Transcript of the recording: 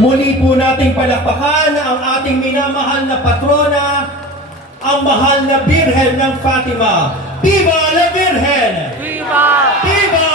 Muli po nating palakpakan ang ating minamahal na patrona, ang mahal na Birhen ng Fatima. Viva la Virgen! Viva! Viva